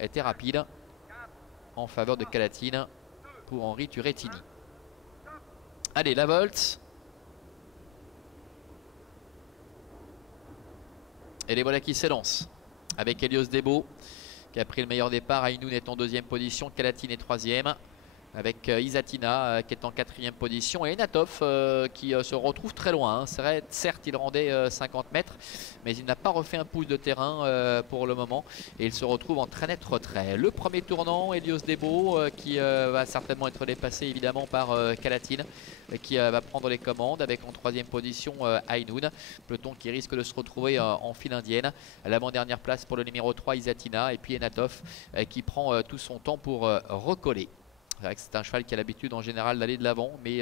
était rapide en faveur de Calatine pour Henri Turrettini. Allez, la Volt. Et les voilà qui s'élancent avec Helios Debo qui a pris le meilleur départ. Ainoun est en deuxième position, Calatine est troisième. Avec Isatina qui est en quatrième position et Enatov qui se retrouve très loin. Certes, il rendait 50 mètres, mais il n'a pas refait un pouce de terrain pour le moment. Et il se retrouve en très net retrait. Le premier tournant, Helios Debo qui va certainement être dépassé évidemment par Calatine qui va prendre les commandes avec en troisième position Ainoun. Peloton qui risque de se retrouver en file indienne. L'avant-dernière place pour le numéro 3, Isatina. Et puis Enatov qui prend tout son temps pour recoller. C'est un cheval qui a l'habitude en général d'aller de l'avant, mais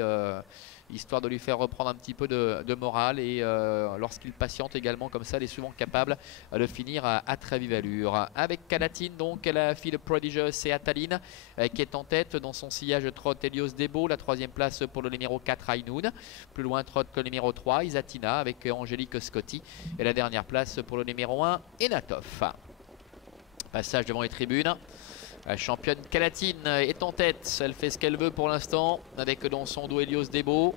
histoire de lui faire reprendre un petit peu de morale. Et lorsqu'il patiente également comme ça, il est souvent capable de finir à très vive allure. Avec Calatine, donc, la fille Prodigious et Ataline qui est en tête dans son sillage trotte Helios Debo. La troisième place pour le numéro 4, Ainoun. Plus loin trotte le numéro 3, Isatina avec Angélique Scotti. Et la dernière place pour le numéro 1, Enatov. Passage devant les tribunes. La championne Calatine est en tête, elle fait ce qu'elle veut pour l'instant avec dans son dos Helios Debo,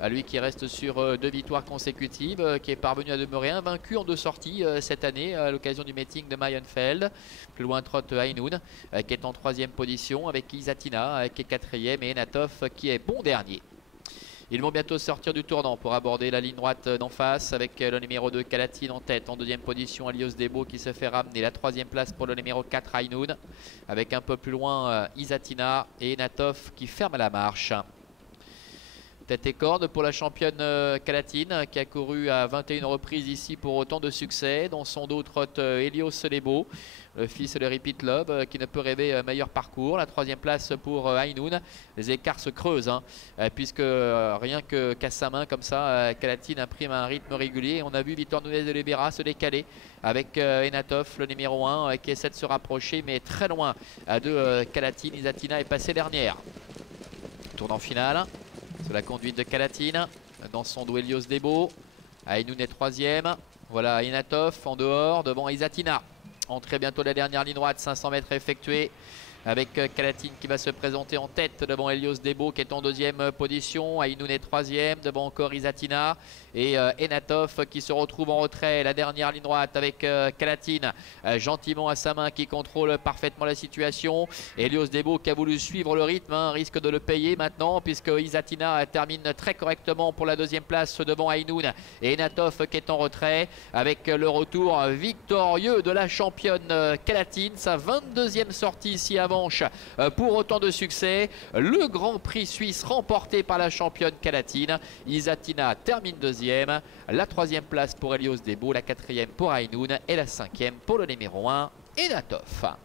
à lui qui reste sur 2 victoires consécutives, qui est parvenu à demeurer invaincu en 2 sorties cette année à l'occasion du meeting de Mayenfeld. Plus loin trotte Ainoun qui est en 3e position avec Isatina qui est 4e et Enatov qui est bon dernier. Ils vont bientôt sortir du tournant pour aborder la ligne droite d'en face avec le numéro 2 Calatine en tête. En 2e position, Helios Debo qui se fait ramener. La 3e place pour le numéro 4 Ainoun. Avec un peu plus loin Isatina et Enatov qui ferment la marche. Tête et corde pour la championne Calatine qui a couru à 21 reprises ici pour autant de succès. Dans son dos trotte Helios Debo, le fils de Repeat Love qui ne peut rêver meilleur parcours. La 3e place pour Ainoun. Les écarts se creusent puisque rien qu'à sa main comme ça, Calatine imprime un rythme régulier. On a vu Victor Nunez de Libera se décaler avec Enatov, le numéro 1 qui essaie de se rapprocher mais très loin de Calatine. Isatina est passée dernière. Tournant final. Sur la conduite de Calatine, dans son dos Helios Debo, Ainoun est 3e, voilà Enatov en dehors devant Isatina. Entrée bientôt la dernière ligne droite, 500 mètres effectués avec Calatine qui va se présenter en tête devant Helios Debo qui est en 2e position, Ainoun est 3e, devant encore Isatina et Enatov qui se retrouve en retrait. La dernière ligne droite avec Calatine gentiment à sa main qui contrôle parfaitement la situation. Helios Debo qui a voulu suivre le rythme risque de le payer maintenant puisque Isatina termine très correctement pour la 2e place devant Ainoun et Enatov qui est en retrait avec le retour victorieux de la championne Calatine, sa 22e sortie ici à Vanches pour autant de succès. Le Grand Prix suisse remporté par la championne Calatine. Isatina termine 2e. La 3e place pour Helios Debo, la 4e pour Ainoun et la 5e pour le numéro 1 Enatov.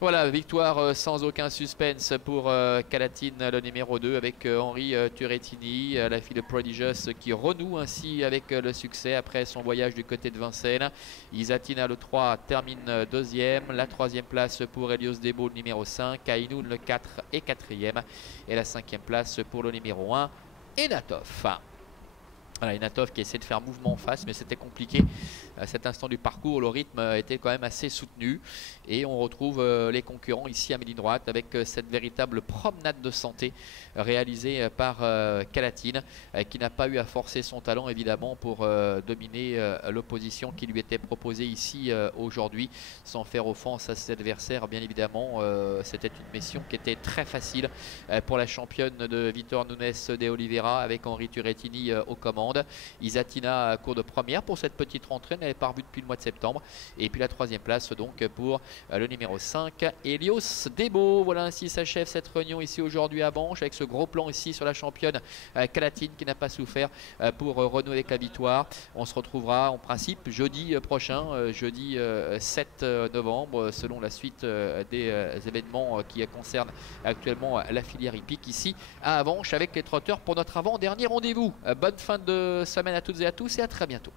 Voilà, victoire sans aucun suspense pour Calatine, le numéro 2 avec Henri Turrettini, la fille de Prodigious qui renoue ainsi avec le succès après son voyage du côté de Vincennes. Isatina le 3 termine 2e, la 3e place pour Helios Debo le numéro 5, Ainoun le 4 et 4e et la 5e place pour le numéro 1 Enatov. Voilà, Enatov qui essaie de faire mouvement en face, mais c'était compliqué. À cet instant du parcours, le rythme était quand même assez soutenu. Et on retrouve les concurrents ici à mi-ligne droite avec cette véritable promenade de santé réalisée par Calatine, qui n'a pas eu à forcer son talent évidemment pour dominer l'opposition qui lui était proposée ici aujourd'hui, sans faire offense à ses adversaires. Bien évidemment, c'était une mission qui était très facile pour la championne de Victor Nunez de Oliveira avec Henri Turrettini aux commandes. Isatina court de première pour cette petite rentrée, n'avait pas revu depuis le mois de septembre. Et puis la 3e place donc pour le numéro 5, Helios Debo. Voilà, ainsi s'achève cette réunion ici aujourd'hui à Vanches avec ce gros plan ici sur la championne Calatine qui n'a pas souffert pour renouer avec la victoire. On se retrouvera en principe jeudi prochain, jeudi 7 novembre, selon la suite des événements qui concernent actuellement la filière hippique ici à Vanches avec les trotteurs pour notre avant-dernier rendez-vous. Bonne fin de semaine à toutes et à tous et à très bientôt.